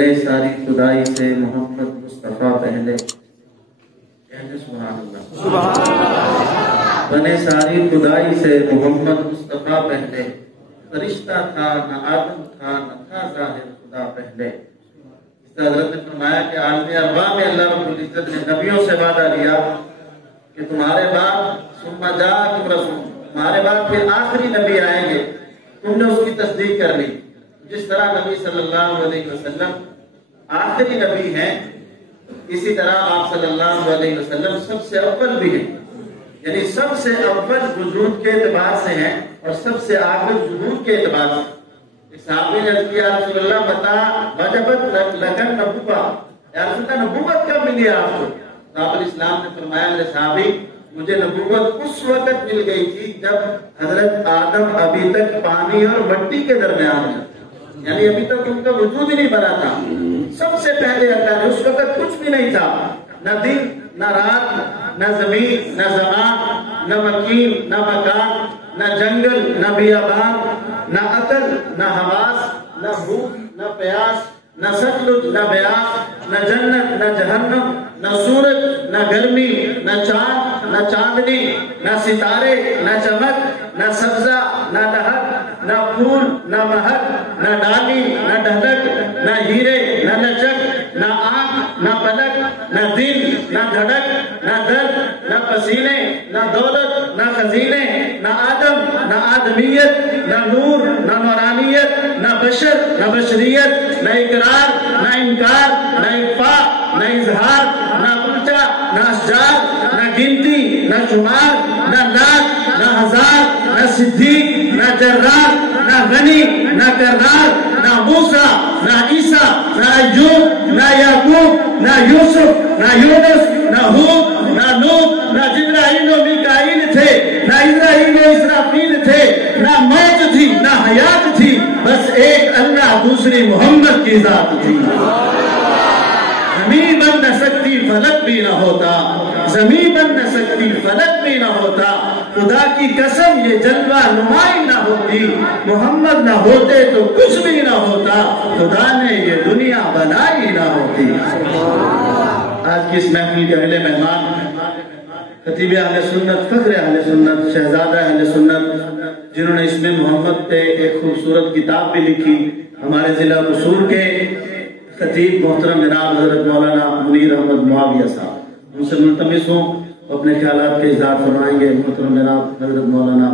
بنے ساری خدائی سے محمد مصطفیٰ پہلے، سبحان اللہ، بنے ساری خدائی سے محمد مصطفیٰ پہلے، فرشتہ تھا نہ آدم تھا نہ تھا ظاہر خدا پہلے۔ اس طرح حضرت نے فرمایا کہ عالم ارواح میں اللہ رب العزت نے نبیوں سے وعدہ لیا کہ تمہارے بعد ثم جاءکم رسول، تمہارے بعد پھر آخری نبی آئیں گے، تم نے اس کی تصدیق کر لی۔ جس طرح نبی صلی اللہ علیہ وسلم آخری نبی ہیں، اسی طرح آپ صلی اللہ علیہ وسلم سب سے اول بھی ہیں، یعنی سب سے اول وجود کے اعتبار سے ہیں اور سب سے آخر ظہور کے اعتبار سے۔ ایک صحابی نے عرض کیا رسول اللہ بتا وجبت لکن نبوہ، یا رسول اللہ نبوت کب ملی آپ کو؟ تو آپ علیہ السلام نے فرمایا میرے صحابی مجھے نبوت اس وقت مل گئی تھی جب حضرت آدم ابھی تک پانی اور مٹی کے درمیان ہے، یعنی ابھی تک ان کا وجود ہی نہیں بنا تھا۔ سب سے پہلے اللہ نے، اس وقت کچھ بھی نہیں تھا، نہ دن نہ رات نہ زمین نہ زمان نہ مکین نہ مکان نہ جنگل نہ بیابان نہ عقل نہ حواس نہ بھوک نہ پیاس نہ ستلج نہ بیاس نہ جنت نہ جہنم نہ سورج نہ گرمی نہ چاند نہ چاندنی نہ ستارے نہ چمک نہ سبزہ نہ دہک نہ پھول نہ مہک نہ ڈالی نہ ڈھلک نہ ہیرے نہ لچک نہ آنکھ نہ پلک نہ دل نہ دھڑک نہ درد نہ پسینے نہ دولت نہ خزینے نہ آدم نہ آدمیت نہ نور نہ نورانیت نہ بشر نہ بشریت نہ اقرار نہ انکار نہ انفاق نہ اظہار نہ الٹا نہ اشجار نہ گنتی نہ شمار نہ لاکھ نہ ہزار نہ صدیق نہ جرار نہ غنی نہ کرار نہ موسیٰ نہ عیسیٰ نہ ایوب نہ یعقوب نہ یوسف نہ یونس نہ ہود نہ لوط نہ جبرائیل و میکائیل تھے نہ اسرائیل و اسرافیل تھے نہ موت تھی نہ حیات تھی، بس ایک اللہ دوسری محمد کی ذات تھی۔ زمین بن نہ سکتی فلک بھی نہ ہوتا، زمین بن نہ سکتی فلک بھی نہ ہوتا، خدا کی قسم یہ جلوہ نمائی نہ ہوتی، محمد نہ ہوتے تو کچھ بھی نہ ہوتا، خدا نے یہ دنیا بنائی نہ ہوتی۔ آج کی اس محفل کے اہل مہمان خطیب اہل سنت، فخر اہل سنت، شہزادہ اہل سنت، جنہوں نے اس میں محمد پہ ایک خوبصورت کتاب بھی لکھی، ہمارے ضلع قصور کے خطیب محترم جناب حضرت مولانا منیر احمد معاویہ صاحب، ان سے ملتمس ہوں اپنے خیالات کے اظہار فرمائیں گے۔ محترم جناب حضرت مولانا